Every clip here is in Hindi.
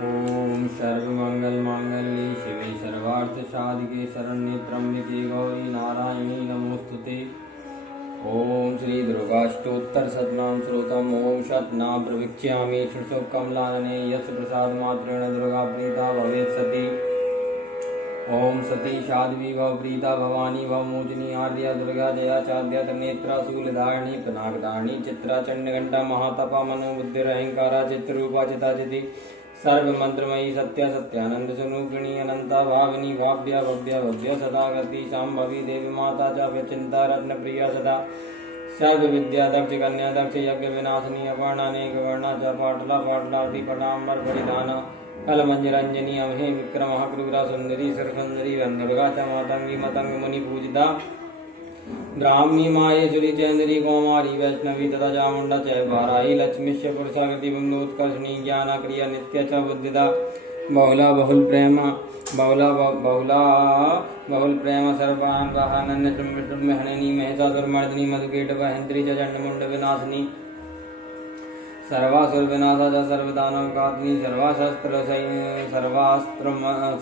ओम सर्वमंगलमांगल्ये शिवे सर्वार्थसाधिके शरण्ये त्र्यंबके गौरी नारायणी नमोस्तुते। ओम श्री दुर्गाष्टोत्तर शतनाम श्रोतम ओम शतनाम प्रवीक्ष्यामि कमलानने यस्य प्रसाद मात्रेण दुर्गा प्रीता भवेत् सती। ओम सती साध्वी भव प्रीता भवानी भव मोचनी आर्या दुर्गा जया चाद्या त्रिनेत्रा शूलधारिणी पनाकधारिणी चित्रा चंडघंटा महातपा मनोबुद्धिरहंकारा चित्ररूपा चिताचिति सर्वमंत्रमयी सत्या सत्यानंद स्वरूपिणी अनंता भाविनी भाव्या भव्या भव्य सदा गति शांभवी देवी माता च व्यचिंता रत्न प्रिया सदा सर्व विद्या दक्ष कन्या दक्ष यज्ञ विनाशिनी अपर्णानेक वर्णा च पाटला पाटलाति पटाम्बर परिधान कल मंजरंजनी अमहे विक्रम क्रूरा सुंदरी सरसुंदरी दुर्गा च मातंगी मतंग मुनि पूजिता ब्राह्मी माहेश्वरी चंद्री कौमारी वैष्णवी तथा चामुंडा चय वाराही लक्ष्मीश्य पुरुषाकृति बिंदोत्कर्षणी ज्ञान क्रिया नित्य च बुद्धिदा बहुला बहुल प्रेम सर्वान वाहनन्य चुम्बिटुम्ब हननी महिषासुरमर्दिनी मधुकीटभ हंत्री च चंडमुंड विनाशिनी सर्वासुर विनाशा च सर्वदानव घातिनी सर्वास्त्र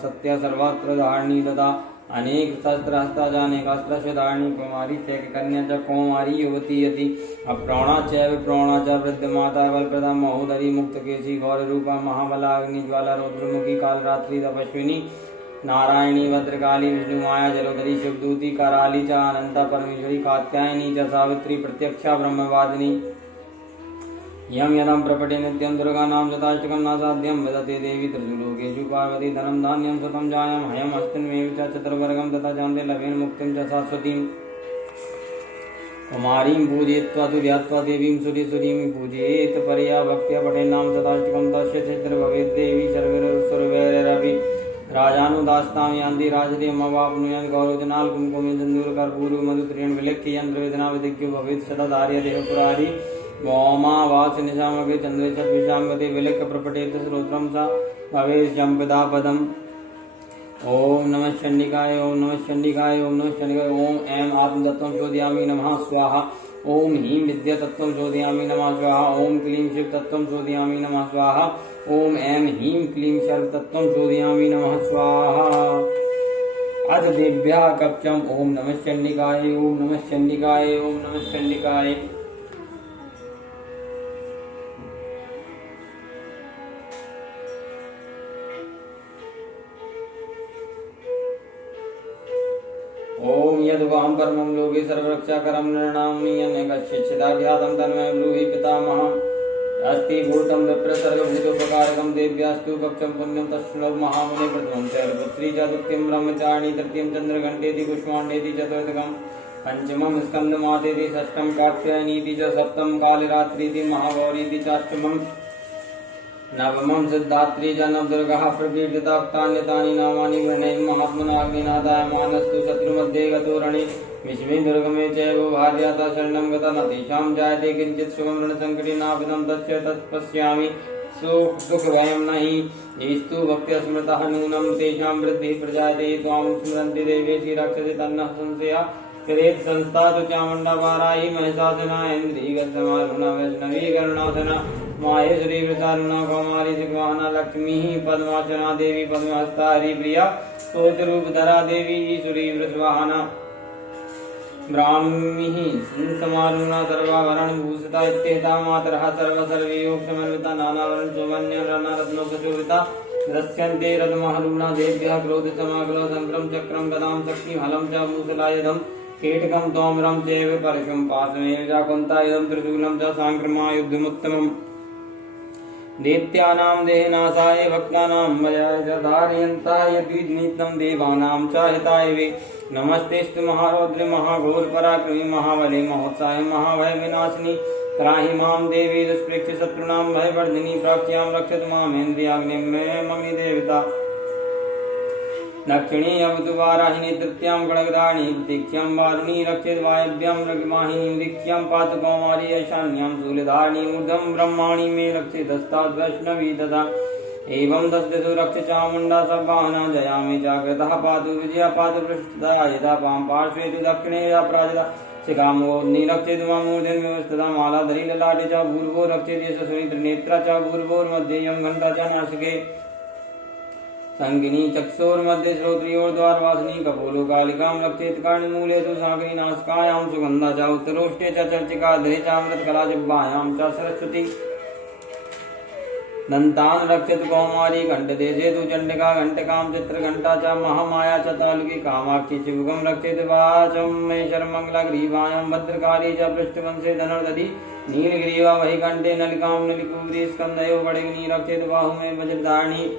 सत्या सर्वास्त्र धारिणी तथा अनेक शस्त्रहस्ता च अनेकास्त्रधारिणी कुमारी चैक कन्या च कौमारी युवती यति अप्रौणा चैव प्रौणा च वृद्धमाता बलप्रदा महोदरी मुक्तकेशी गौररूपा महाबला अग्निज्वाला रौद्रमुखी कालरात्रि तपस्विनी नारायणी भद्रकाली विष्णुमाया जलोदरी शिवदूती कराली च अनंता परमेश्वरी कात्यायनी च सावित्री प्रत्यक्षा ब्रह्मवादिनी यम यदम प्रपटे नित्यं दुर्गा नाम शताष्टकं नासाध्यं वदते देवी त्रिलोकेषु पार्वती धनं धान्यं सुतं जायं हयम् अस्तिन्मेव च चतुर्वर्गं तथा चान्ते लभेन मुक्तिं च शाश्वतीं कुमारीं पूजयित्वा तु ध्यात्वा देवीं सुरीं पूजयेत् परया भक्त्या पठेन्नाम शताष्टकं तस्य क्षेत्र भवेत् देवी सर्वैरपि राजानुदास्तां यान्ति राजदेवमवाप्नुयान् गौरवजनाल् कुङ्कुमे सिन्दूरकर्पूर मधुत्रेण विलिख्य यन्त्रवेदना विधिज्ञो भवेत् सदा धार्य देवपुरारी वास निशामगे चंद्रे छद्विषांगते विलिख प्रपटेत श्रोत्रम सा भवेशंपदा पदम। ओम नमः चंडिकाय ओम नमः चंडिकाय ओम नमः चंडिकाय ओम ऐं आत्मतत्त्वं चोदयामि नमः स्वाहा ओम ह्रीं विद्यातत्त्वं चोदयामि नमः स्वाहा ओम क्लीं शिवतत्त्वं चोदयामि नमः स्वाहा ओम ऐं ह्रीं क्लीं शर्वतत्त्वं चोदयामि नमः स्वाहा। अथ देव्या कवचम ओम नमः चंडिकाय ओम नमः चंडिकाय ओम नमः चंडिकाय। ओम यद्वाम परमं लोके सर्वरक्षाकरं नृणाम्नि यन्यकश्चिदाख्यातं तन्मे ब्रूहि पितामह अस्ति भूतं विप्रसर्गभूतोपकारकं देव्यास्तु कक्षं पुण्यं तच्छृणु महामुने प्रथमं चैर्पुत्री च द्वितीयं ब्रह्मचारिणी तृतीयं चन्द्रघण्टेति कुष्माण्डेति चतुर्थकं पंचमं स्कन्दमातेति षष्ठं कात्यायनीति च सप्तमं कालरात्रीति महागौरीति चाष्टमं नवमं सिद्धात्री च नवदुर्गः प्रकीर्तितानि नामानि वर्णयन् महात्मनाग्निनाथाय मानस्तु शत्रुमध्ये गतो रणे विश्वे दुर्गमे चैव भार्याता शरणं गता न तेषां जायते किञ्चित् शुभं रणसङ्कटे नाभिदं तस्य तत्पश्यामि सुखभयं नहि येस्तु भक्त्या स्मृतः नूनं तेषां वृद्धिः प्रजायते त्वां स्मरन्ति देवेशि रक्षति तन्नः संशयः कृतेत् संस्था तु चामुण्डा वाराही महिषासुना इन्द्रियगतमारुणा वैष्णवी करुणासना माहेश्वरी वृषारुणा कौमारी सुगवाहना लक्ष्मी पद्मार्चना देवी पद्महस्ता हरिप्रिया स्तोत्ररूपधरा देवी ईश्वरी वृषवाहना ब्राह्मी समारुणा सर्वाभरण भूषिता इत्येता मातरः सर्वसर्वयोगसमन्विता नानावरण सुमन्य रत्नोपशोभिता दृश्यन्ते रत्नमहरुणा देव्यः क्रोधसमाकुला शङ्करं चक्रं गदां शक्तिं हलं च मूसलायुधं कीटकं तोमरं चैव परशुं पाशमेव च कुन्तायुधं त्रिशूलं च साङ्क्रमायुधमुत्तमम् दैत्यानां देहनाशाय भक्तानां भयाय च धारयन्ताय द्विनित्यं देवानां च हिताय वे नमस्तेस्तु महारौद्रे महाघोरपराक्रमी महाबले महोत्साहे महाभय विनाशिनी त्राहि मां देवी दुष्प्रेक्ष्य शत्रूणां भयवर्धिनी प्राच्यां रक्षतु मामेन्द्रियाग्निदेवता दक्षिणे अवतु वाराहिनी तृतीयां खड्गधारिणी प्रतीक्ष्यां वारुणी रक्षेत् वायव्यां रविमाहिनी दीक्ष्यां पातु कौमारी ईशान्यां शूलधारिणी ऊर्ध्वं ब्रह्माणि मे रक्षेतस्ताद् वैष्णवी तथा एवं दशदिशो रक्ष चामुण्डा सवाहना जया मे जागृतः पातु विजया पातु पृष्ठतः यथा पां पार्श्वे तु दक्षिणे पराजिता शिखामोऽग्नि रक्षेत् मामूर्धन् व्यवस्थिता मालाधरी ललाटे च भूर्भो रक्षेत् यशस्विनी त्रिनेत्रा च भूर्भोर्मध्ये यं घण्टा च नासिके संगिनी चक्षुर्मध्ये श्रोत्रियोर्द्वारवासिनी कपोलो कालिकां रक्षेत कर्णिमूले तु सागरी नासिकायां सुगन्धा च उत्तरोष्टे च चर्चिका धरे चामृतकला जिह्वायां च सरस्वती दन्तान् रक्षित कौमारी कंठदेशे तु चण्डिका घण्टकां चित्रघण्टा च महामाया च तालुकी कामाक्षी शिवगं रक्षित वाचं मे शर्मङ्गलग्रीवायां भद्रकाली च पृष्ठवंशे धनुर्दधि नीलग्रीवा वैकण्ठे नलिकां नलिकूरी स्कन्धयो बडगिनी रक्षित बाहु मे वज्रधारिणी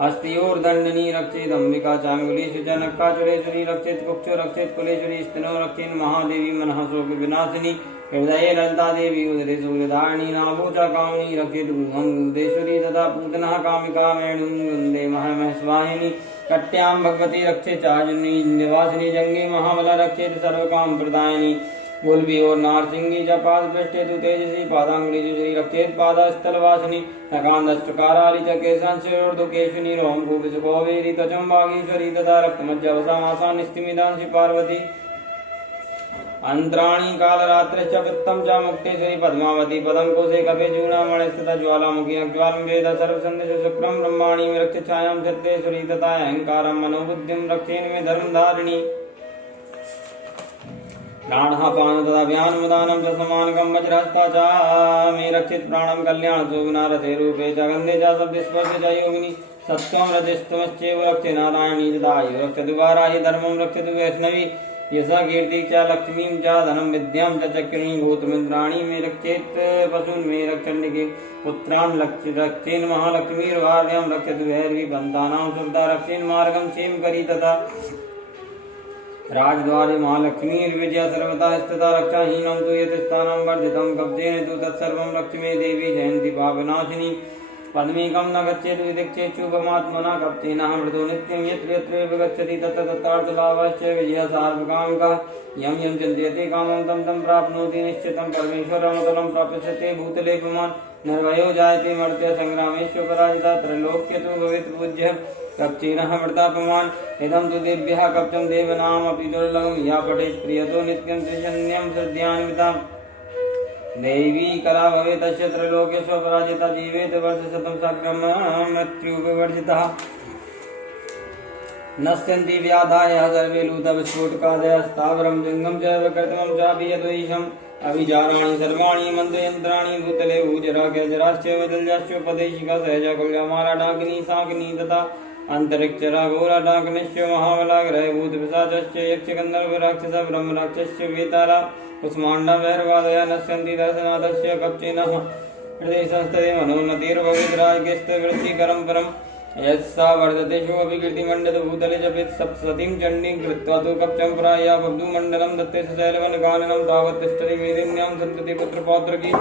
हस्तियोर्दण्डनी रक्षित अंबिका चांगुलीषु च नक्काचुरेश्वरी रक्षित कुक्षो रक्षित कुलेश्वरी स्तनो रक्षित महादेवी मनः शोक विनाशिनी हृदये ललिता देवी उदरे सूर्यधारिणी नाभो च कामिनी रक्षित भूमं गुदेश्वरी तथा पूतनः कामिका वेणुं वन्दे महमहेश्वाहिनी कट्यां भगवती रक्षित चार्जुनी निवासिनी जंगे महाबला रक्षित सर्वकाम प्रदायिनी गुलबी और नारसिंगी च पाद पृष्ठे तु तेजसी पादांगुली श्री रक्षेत पादस्थल वासिनी नकांदष्टकाराली च केशांशोर्धुकेशुनी रोम भूविसुकोवेरी त्वचं वागीश्वरी तथा रक्तमज्जवसामासां निस्तिमिदांसि पार्वती अंतराणी कालरात्रिश्च वृत्तं च मुक्तेश्वरी पद्मावती पदं कोशे कपे चूर्णामणिस्तथा ज्वालामुखी अज्ज्वालम्भेद सर्वसन्देश शुक्रं ब्रह्माणि मे रक्षच्छायां चित्तेश्वरी तथा अहंकारं मनोबुद्धिं रक्षेन् मे धर्मधारिणी प्राणपान तथा व्यानमुदानं च समानकं वज्रहस्ता च मे रक्षित प्राणं कल्याण शोभना रथे रूपे च गन्धे च शब्दस्पर्शे च योगिनी सत्यं रजस्तमश्चैव रक्षे नारायणी च दायु रक्षतु वाराहि धर्मं रक्षतु वैष्णवी यशा कीर्ति च लक्ष्मीं च धनं विद्यां च चक्रिणी भूतमिन्द्राणि मे रक्षेत् पशून् मे रक्षन्निके पुत्रान् रक्षेन् महालक्ष्मीर्भार्यां रक्षतु भैरवी बन्धानां सुरदा रक्षेन् मार्गं क्षेमकरी तथा राजद्वारे महालक्ष्मीर्विजया सर्वदा स्थिता रक्षाहीनं तु यत् स्थानं वर्धितं कब्जेन तु तत्सर्वं रक्ष मे देवी जयन्ति पापनाशिनी पद्मेकं न गच्छेत् विदिक्षेच्छुभमात्मना कप्तेनः मृदो नित्यं यत्र यत्र गच्छति तत्र तत्रार्थलाभश्च विजयः सार्वकामिकः यं यं चिन्तयते कामं तं तं प्राप्नोति निश्चितं परमेश्वरमतलं प्राप्स्यते भूतले पुमान् निर्भयो जायते मर्त्य संग्रामेषु पराजिता त्रैलोक्य तु भवेत् पूज्यः कप्चेनः मृतापमान् इदं तु देव्यः कप्चं देवनामपि दुर्लभं या पठेत् प्रियतो नित्यं त्रिजन्यं श्रद्धान्विताम् देवी कला भवेत् तस्य त्रैलोक्येषु पराजिता जीवेत् वर्षशतं साग्रं मृत्युविवर्जितः नश्यन्ति व्याधायः सर्वे लूतविस्फोटकादयः स्थावरं लिङ्गं च कृत्रिमं चाभियद्वैषम् अभिजाराणि सर्वाणि मन्त्रयन्त्राणि भूतले भूजराख्यजराश्च वदल्याश्च उपदेशिका सहजा कुल्यामाराडाग्नि साग्नि तथा अन्तरिक्षराघोराडाग्निश्च महाबलाग्रह भूतपिशाचश्च यक्षगन्धर्वराक्षसः ब्रह्मराक्षसश्च वेताला कुष्माण्डा भैरवादयः नश्यन्ति दर्शनाथस्य कप्चेनः हृदये संस्थिते मनोन्नतिर्भवेद्राजगेस्तवृत्तिकरं परम् यस्सा वर्धते शोऽपि कीर्तिमण्डितभूतले जपेत् सप्तसतीं चण्डीं कृत्वा तु कप्चं प्राया बब्धुमण्डलं दत्ते शैलवनकाननं तावत् तिष्ठति मेदिन्यां सन्तति पुत्रपौत्रकी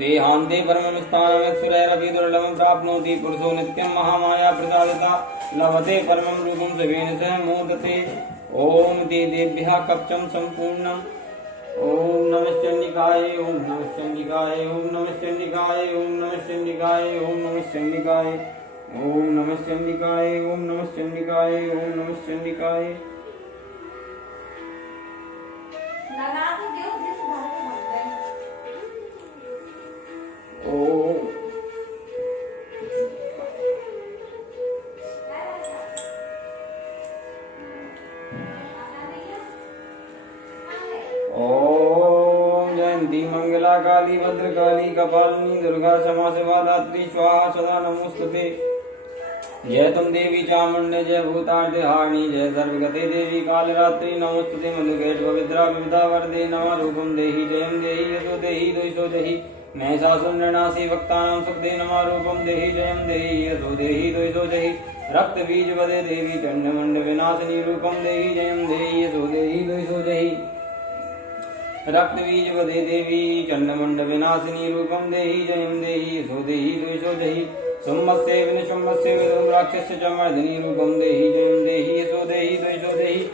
देहान्ते परमं स्थानं यत्सुरैरपि दुर्लभं प्राप्नोति पुरुषो नित्यं महामाया प्रसादिता लभते परमं रूपं शिवेन सह मोदते ॐ ते देभ्यः कप्चं सम्पूर्णम् ॐ नमः चण्डिकाय ॐ नमः चण्डिकाय ॐ नमः चण्डिकाय ॐ नमः चण्डिकाय ॐ नमः चण्डिकाय ॐ नमः चण्डिकाय ॐ नमः चण्डिकाय ॐ नमः चण्डिकाय लगा तो दो जिस बार में भाग ॐ ॐ जयन्ती मंगला काली भद्रकाली कपालिनी दुर्गा क्षमा शिवा धात्री स्वाहा सदा नमोस्तुते जय तुम देवी चामुण्डे जय भूतार्तिहारिणी जय सर्वगते देवी कालरात्रि नमोस्तुते मधुकैट पवित्रा विविधा वरदे नमः रूपं देहि जयं देहि यशो देहि द्वैषो देहि महिषासुरनाशी भक्तानां सुखदे नमः रूपं देहि जयं देहि यशो देहि द्वैषो देहि रक्त बीज वदे देवी चण्डमुण्ड विनाशिनी रूपं देहि जयं देहि यशो देहि द्वैषो देहि रक्त बीज वदे देवी चण्डमुण्ड विनाशिनी रूपं देहि जयं देहि यशो देहि द्वैषो देहि शुम्भस्य विनिशुम्भस्य विदुं राक्षस्य च मर्दिनी रूपं देहि जयं देहि यशो देहि द्वैषो देहि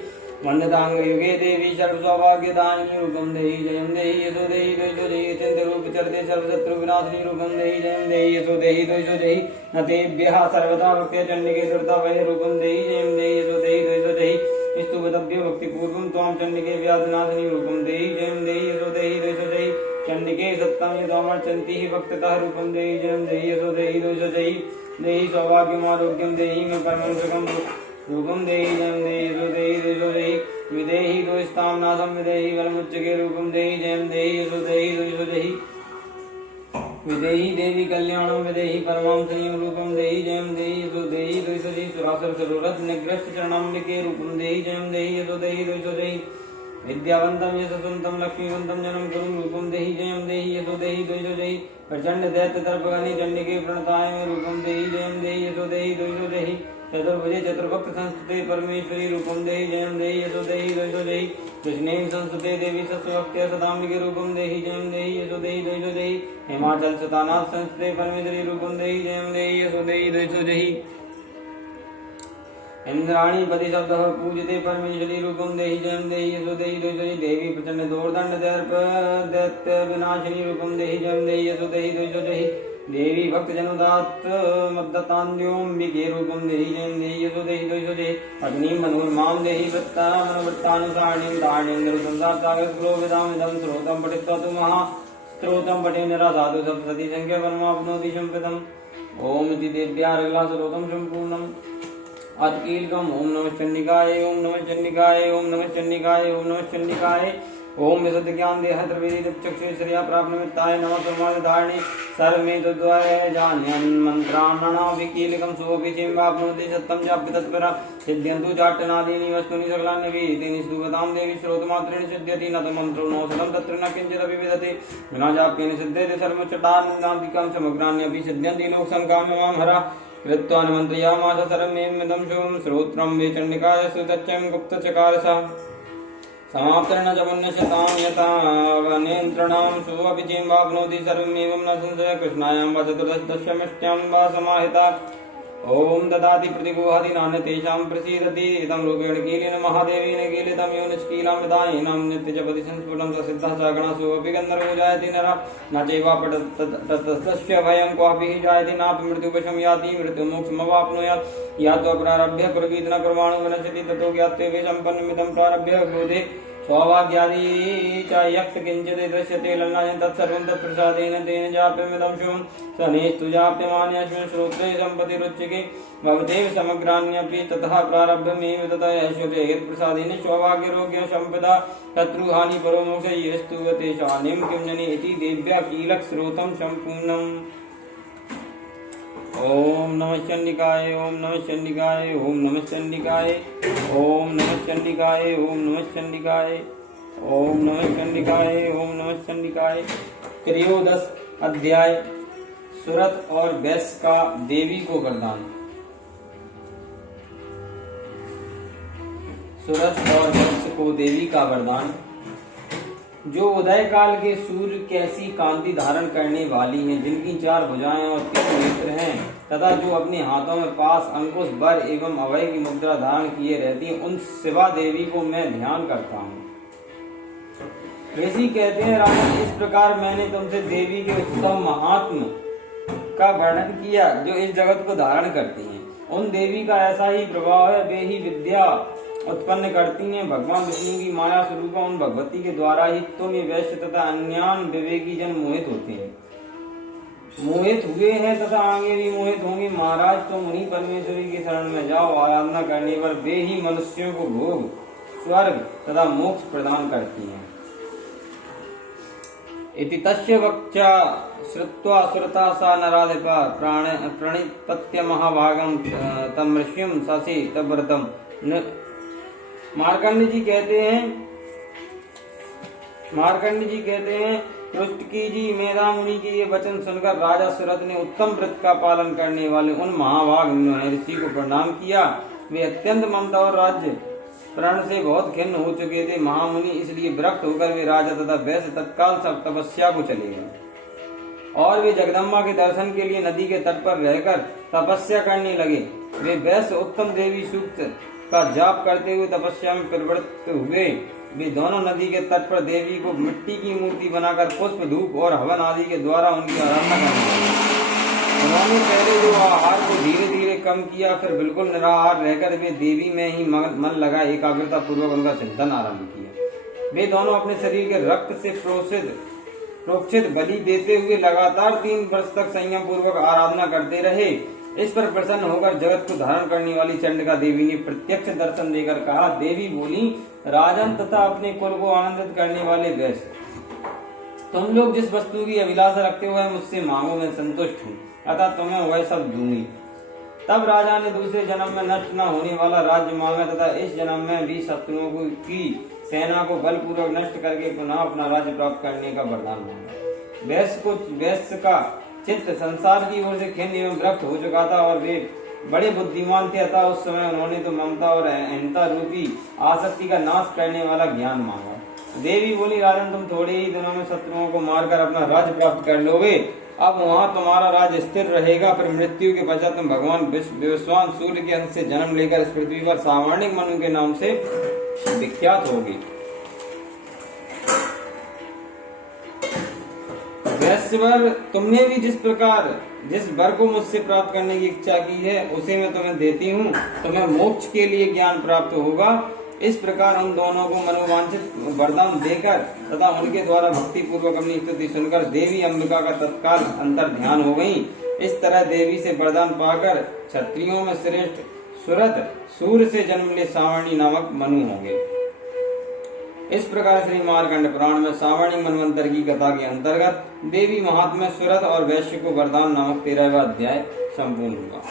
वन्दताङ्गयुगे देवी सर्वसौभाग्यदायिनी रूपं देहि जयं देहि यशो देहि द्वैषो देहि चिन्तरूपचरिते सर्वशत्रुविनाशिनी रूपं देहि जयं देहि यशो देहि द्वैषो देहि न तेभ्यः सर्वदा भक्त्या चण्डिके दुर्तापहे रूपं देहि जयं देहि यशो देहि द्वैषो देहि स्तुवतभ्यो भक्तिपूर्वं त्वां चण्डिके व्याधिनाशिनी रूपं देहि जयं देहि यशो देहि द्वैषो देहि चंडिके सत्तम यदोमर्चन्ति भक्ततः रूपं देहि जयं देहि यशो देहि दोषो देहि देहि सौभाग्यम आरोग्यम देहि मे परमं सुखं रूपं देहि जयं देहि यशो देहि दोषो देहि विदेहि दोषतां नाशं विदेहि बलमुच्चके रूपं देहि जयं देहि यशो देहि दोषो देहि विदेहि देवी कल्याणं विदेहि परमां संयम रूपं देहि जयं देहि यशो देहि दोषो देहि सुरासुर सरोरथ निग्रस्त चरणाम्बिके रूपं देहि जयं देहि यशो देहि दोषो देहि विद्यावंतम यशस्वंतम लक्ष्मीवंतम जनम गुरु रूपम देहि जयम देहि यशो देहि दोषो देहि प्रचंड दैत्य तर्पगनि चंडिके प्रणताय में रूपम देहि जयम देहि यशो देहि दोषो देहि चतुर्भुजे चतुर्भक्त संस्कृते परमेश्वरी रूपम देहि जयम देहि यशो देहि दोषो देहि कृष्णेन संस्कृते देवी सत्स्वक्त्य सदाम्बिके रूपम देहि जयम देहि यशो देहि दोषो देहि हिमाचल सतानाथ संस्कृते परमेश्वरी रूपम देहि जयम देहि यशो देहि दोषो देहि इंद्राणी पति शब्द पूजते परमेश्वरी रूपम देहि जयं देहि यशो देहि दोषो देहि देवी प्रचंड दोर्दंड दर्प दैत्य विनाशिनी रूपम देहि जयं देहि यशो देहि दोषो देहि देवी भक्त जनुदात मद्दतान्योम्बिके रूपम देहि जयं देहि यशो देहि दोषो देहि अग्नि मनोर्माम देहि वृत्तानुसारणीं दारणेन्द्र संसार सागर प्रोविदाम इदं स्रोतं पठित्वा तु महा स्त्रोतं पठे निरा साधु सप्तति संख्या परमाप्नोति संपदम् ओम इति देव्यार्गला स्रोतं संपूर्णम् अतकीलकम ओम नमः चंडिकाय ओम नमः चंडिकाय ओम नमः चंडिकाय ओम नमः चंडिकाय ओम विशुद्ध ज्ञान देह द्रविदित चक्षु श्रिया प्राप्त निमित्ताय नमः परमार्थ धारिणी सर्वे तद्वारे जान्यन् मंत्राणां विकीलकम सोऽपि चिम्बाप्नोति सत्यं जाप्य तत्परा सिद्ध्यन्तु चाट्टनादीनि वस्तूनि सकलानि विहितेनि स्तुवतां देवी श्रोतमात्रेण सिद्ध्यति न तु मन्त्रो नौषधं तत्र न किञ्चिदपि विदते विना जाप्येन सिद्ध्यते सर्वोच्चटान्नादिकं समग्राण्यपि सिद्ध्यन्ति लोकसङ्काम्यमां हरा कृत्वानुमन्त्रयामास सर्वमेदं शुभं श्रोत्रं वे चण्डिकाय सुतच्चं गुप्तचकारसा समाप्तेन जपन्यशतां यतावनेन्द्रणां सोऽपि चिम्बाप्नोति सर्वमेवं न संशय कृष्णायां वा चतुर्दशदशम्यां वा समाहिता ओम ददाति प्रतिगुहादि नान्य तेषां प्रसीदति इदं रूपेण कीलेन महादेवेन कीलितं यो निष्कीलामृतायेनां नित्यजपति संस्फुटं ससिद्धः स गणसोऽपि गन्धर्वो जायते नरः न चैवापतस्य भयं क्वापि हि जायते नापि मृत्युवशं याति मृत्युमोक्षमवाप्नुयात् या त्वप्रारभ्य कुर्वीत न कुर्वाणो विनश्यति ततो ज्ञात्वे सम्पन्नमिदं प्रारभ्य क्रोधे सौभाग्यादि च यक्त किंचित् दृश्यते लन्नायं तत्सर्वं तत्प्रसादेन तेन जाप्यमिदं शुभं स नेस्तु जाप्यमानेऽस्मिन् श्रोत्रे सम्पतिरुच्यते भवतेव समग्राण्यपि ततः प्रारब्धमेव ततः ऐश्वर्ये यत्प्रसादेन सौभाग्यरोग्य सम्पदा शत्रुहानि परोमोक्ष येस्तु तेषानिं किं जनि इति देव्या कीलकस्रोतं सम्पूर्णम् ओम नमः चंडिकाय ओम नमः चंडिकाय ओम नमः चंडिकाय ओम नमः चंडिकाय ओम नमः चंडिकाय ओम नमः चंडिकाय ओम नमः चंडिकाय। त्रयोदश अध्याय सुरत और वैश्य का देवी को वरदान। सुरत और वैश्य को देवी का वरदान। जो उदय काल के सूर्य कैसी कांति धारण करने वाली हैं, जिनकी 4 भुजाएं और 3 नेत्र हैं तथा जो अपने हाथों में पास अंकुश बर एवं अभय की मुद्रा धारण किए रहती हैं, उन शिवा देवी को मैं ध्यान करता हूँ। ऋषि कहते हैं, राजन इस प्रकार मैंने तुमसे देवी के उत्तम महात्म का वर्णन किया जो इस जगत को धारण करती हैं। उन देवी का ऐसा ही प्रभाव है, वे ही विद्या उत्पन्न करती हैं। भगवान विष्णु की माया स्वरूप उन भगवती के द्वारा ही तुम ये वैश्य तथा अन्यान विवेकी जन मोहित होते हैं, मोहित हुए हैं तथा आगे भी मोहित होंगे। महाराज तुम उन्हीं परमेश्वरी की शरण में जाओ, आराधना करने पर वे ही मनुष्यों को भोग स्वर्ग तथा मोक्ष प्रदान करती हैं। इति तस्य वक्चा श्रुत्वा सुरता सा नराधिपा प्रणिपत्य महाभागम तम ऋषिं ससी तव्रतम। मार्कंड जी कहते हैं पृष्ठकी जी मेधा मुनि के ये वचन सुनकर राजा सुरत ने उत्तम व्रत का पालन करने वाले उन महाभाग ऋषि को प्रणाम किया। वे अत्यंत ममता और राज्य प्रण से बहुत खिन्न हो चुके थे। महामुनि इसलिए विरक्त होकर वे राजा तथा वैश्य तत्काल सब तपस्या को चले गए और वे जगदम्बा के दर्शन के लिए नदी के तट पर रहकर तपस्या करने लगे। वे वैश्य उत्तम देवी सूक्त का जाप करते हुए तपस्या में प्रवृत्त हुए। वे दोनों नदी के तट पर देवी को मिट्टी की मूर्ति बनाकर पुष्प धूप और हवन आदि के द्वारा उनकी आराधना करने लगे। उन्होंने पहले जो आहार को धीरे धीरे कम किया, फिर बिल्कुल निराहार रहकर वे देवी में ही मन लगा एकाग्रता पूर्वक उनका चिंतन आरंभ किया। वे दोनों अपने शरीर के रक्त से प्रोक्षित बलि देते हुए लगातार 3 वर्ष तक संयम पूर्वक आराधना करते रहे। इस पर प्रसन्न होकर जगत को धारण करने वाली चंडिका देवी ने प्रत्यक्ष दर्शन देकर कहा, देवी बोली, राजन तथा अपने कुल को आनंदित करने वाले वैश्य, तुम लोग जिस वस्तु की अभिलाषा रखते हो मुझसे मांगो, मैं संतुष्ट हूँ, अतः तुम्हें वह सब दूंगी। तब राजा ने दूसरे जन्म में नष्ट न होने वाला राज्य मांगा तथा इस जन्म में भी शत्रुओं की सेना को बलपूर्वक नष्ट करके पुनः अपना राज्य प्राप्त करने का वरदान मांगा। वैश्य का चित्त संसार की ओर से खिन्न एवं विरक्त हो चुका था और वे बड़े बुद्धिमान थे, अतः उस समय उन्होंने तो ममता और अहंता रूपी आसक्ति का नाश करने वाला ज्ञान मांगा। देवी बोली, राजन तुम थोड़े ही दिनों में शत्रुओं को मारकर अपना राज्य प्राप्त कर लोगे। अब वहाँ तुम्हारा राज्य स्थिर रहेगा, पर मृत्यु के पश्चात तुम भगवान विश्वान सूर्य के अंश से जन्म लेकर इस पृथ्वी पर सावर्णिक मनु के नाम से विख्यात होगी। वैश्यवर, तुमने भी जिस वर को मुझसे प्राप्त करने की इच्छा की है उसे मैं तुम्हें देती हूँ। तुम्हें मोक्ष के लिए ज्ञान प्राप्त होगा। इस प्रकार उन दोनों को मनोवांछित वरदान देकर तथा उनके द्वारा भक्ति पूर्वक अपनी स्तुति सुनकर देवी अंबिका का तत्काल अंतर ध्यान हो गई। इस तरह देवी से वरदान पाकर क्षत्रियों में श्रेष्ठ सुरत सूर्य से जन्म ले सावर्णी नामक मनु होंगे। इस प्रकार श्री मार्कंड पुराण में सावर्णी मनवंतर की कथा के अंतर्गत देवी महात्म्य सुरत और वैश्य को वरदान नामक 13वां अध्याय संपूर्ण हुआ।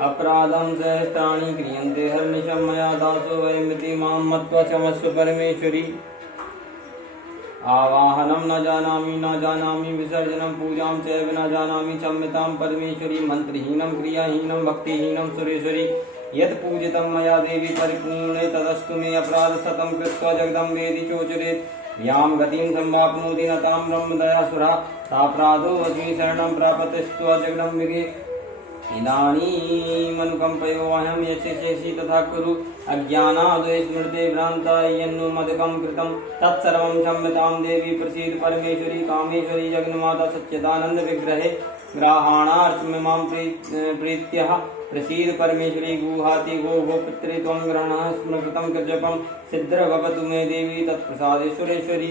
अपराधं सहस्राणि क्रियन्ते हर्निशं मया दासो वयमिति मां मत्वा क्षमस्व परमेश्वरी। आवाहनं न जानामि विसर्जनं पूजां चैव न जानामि क्षम्यतां परमेश्वरी। मंत्रहीनं क्रियाहीनं भक्तिहीनं सुरेश्वरी। यत् पूजितं मया देवी परिपूर्णे तदस्तु मे अपराध शतं कृत्वा जगदम्बेति चोचरेत्। यां गतिं सम्वाप्नोति न तां ब्रह्मदयासुरा सापराधो अस्मि शरणं प्रापतिस्त्वा जगदम्बिके। इदानीमनुकम्पयोऽहं यशेषि तथा कुरु अज्ञानाद्वैस्मृते भ्रान्ता यन्नुमदकं कृतं तत्सर्वं क्षम्यतां देवी प्रसीद परमेश्वरी। कामेश्वरी जगन्माता सच्चिदानंद विग्रहे ग्रहाणार्चमिमां प्रीत्यः प्रसीद परमेश्वरी। गुहाति गोपित्रे त्वं ग्रहणः स्मृतं कृजपं सिद्धिर्भवतु मे देवी तत्प्रसादेश्वरेश्वरी।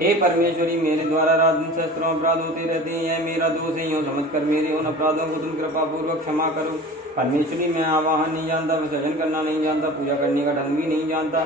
हे परमेश्वरी, मेरे द्वारा रात दिन सहस्त्रों अपराध होते रहते हैं, यह मेरा दोष है, यूँ समझकर मेरे उन अपराधों को तुम कृपा पूर्वक क्षमा करो। परमेश्वरी, मैं आवाहन नहीं जानता, विसर्जन करना नहीं जानता, पूजा करने का ढंग भी नहीं जानता,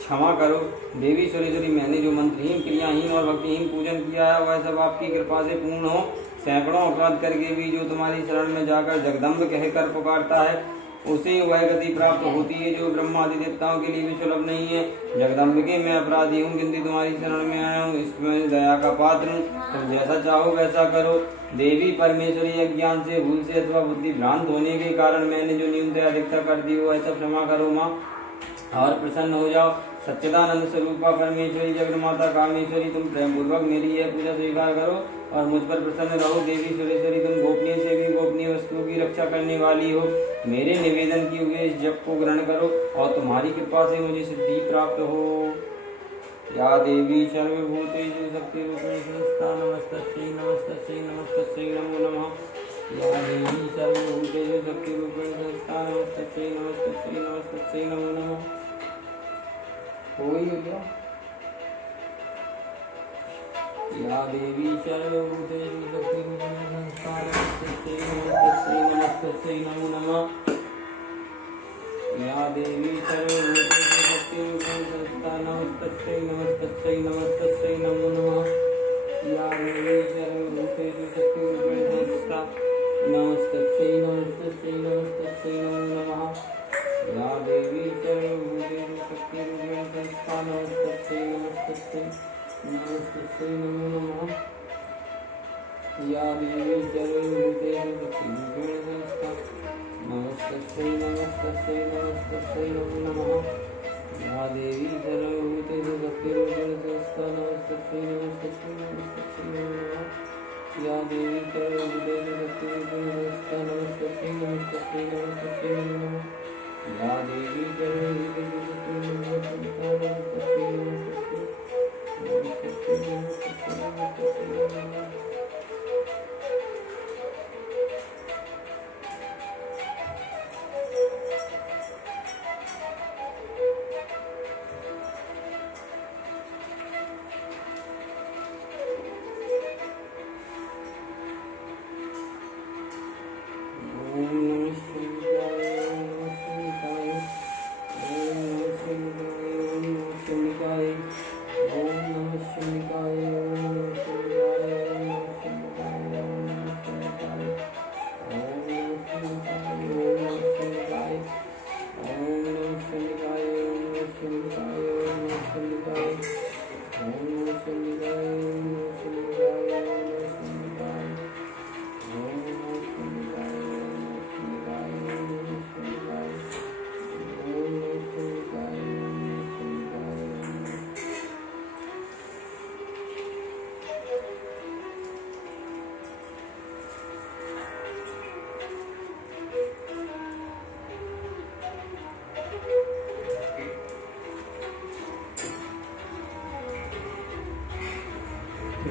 क्षमा करो। देवी सुरेश्वरी, मैंने जो मंत्रहीन क्रियाहीन और भक्तिहीन पूजन किया है वह सब आपकी कृपा से पूर्ण हो। सैकड़ों अपराध करके भी जो तुम्हारी शरण में जाकर जगदम्ब कहकर पुकारता है उसे वह गति प्राप्त होती है जो ब्रह्मादि देवताओं के लिए भी सुलभ नहीं है। जगदम्बिके, मैं अपराधी हूँ किंतु तुम्हारी शरण में आया हूँ, इसमें दया का पात्र हूँ, तुम जैसा चाहो वैसा करो। देवी परमेश्वरी, अज्ञान से, भूल से अथवा बुद्धि भ्रांत होने के कारण मैंने जो न्यूनतम अधिकता कर दी हो ऐसा क्षमा करो माँ, और प्रसन्न हो जाओ। सच्चिदानंद स्वरूपा परमेश्वरी जगन्माता कामेश्वरी, तुम प्रेम पूर्वक मेरी यह पूजा स्वीकार करो और मुझ पर प्रसन्न रहो। देवी सुरेश्वरी, तुम गोपनीय से भी गोपनीय वस्तुओं की रक्षा करने वाली हो, मेरे निवेदन किए हुए इस जप को ग्रहण करो और तुम्हारी कृपा से मुझे सिद्धि प्राप्त हो। या देवी सर्वभूतेषु शक्तिरूपेण संस्था नमस्तस्यै नमस्तस्यै नमस्तस्यै नमो नमः। या देवी सर्वभूतेषु शक्तिरूपेण संस्था नमस्तस्यै नमस्तस्यै नमस्तस्यै नमो नमः। या देवी सर्वभूतेषु शक्तिरूपेण संस्था नमस्तस्यै नमस्तस्यै नमस्तस्यै नमो नमः। या देवी सर्वभूतेषु संस्था नमस्तस्यै नमस्तस्यै नमस्तस्यै नमो नमः या देवी सर्वभूतेषु शक्तिरूपेण संस्था नमस्तस्यै नमस्तस्यै नमस्तस्यै नमो नमः या देवी सर्वभूतेषु शक्तिरूपेण संस्था नमस्तस्यै नमस्तस्यै नमस्तस्यै नमो नमः या देवी सर्वभूतेषु शक्तिरूपेण संस्था नमस्तस्यै नमस्तस्यै नमस्तस्यै नमो नमः या देवी सर्वभूतेषु शक्तिरूपेण संस्था नमस्तस्यै नमस्तस्यै नमस्तस्यै नमो नमः या देवी सर्वभूतेषु शक्तिरूपेण संस्था नमस्तस्यै नमस्तस्यै नमस्तस्यै नमो नमः या देवी सर्वभूतेषु शक्तिरूपेण संस्था नमस्तस्यै नमस्तस्यै नमस्तस्यै नमस्तस्यै नमस्तस्यै नमो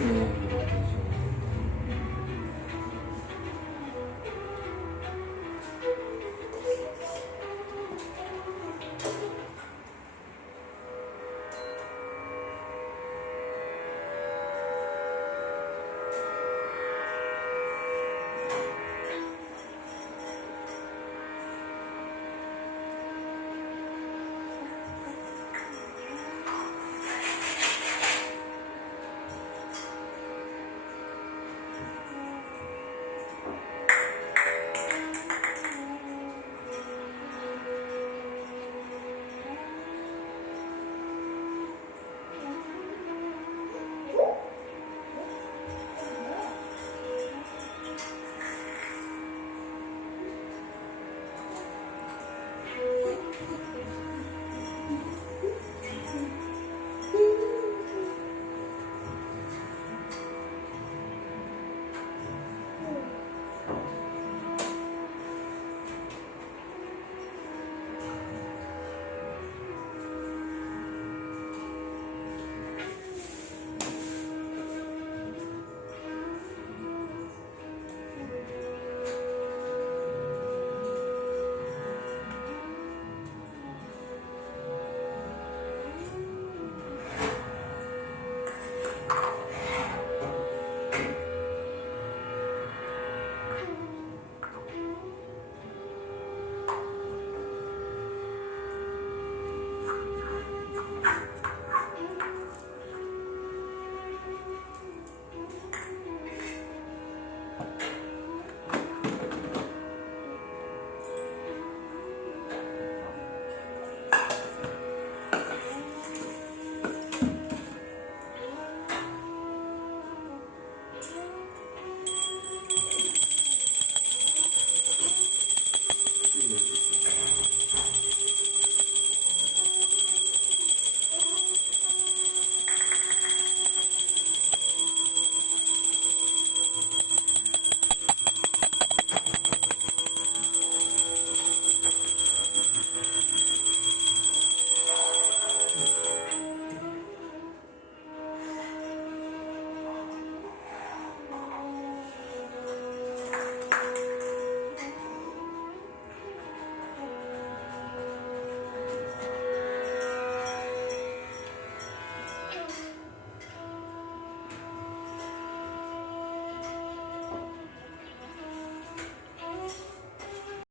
नमः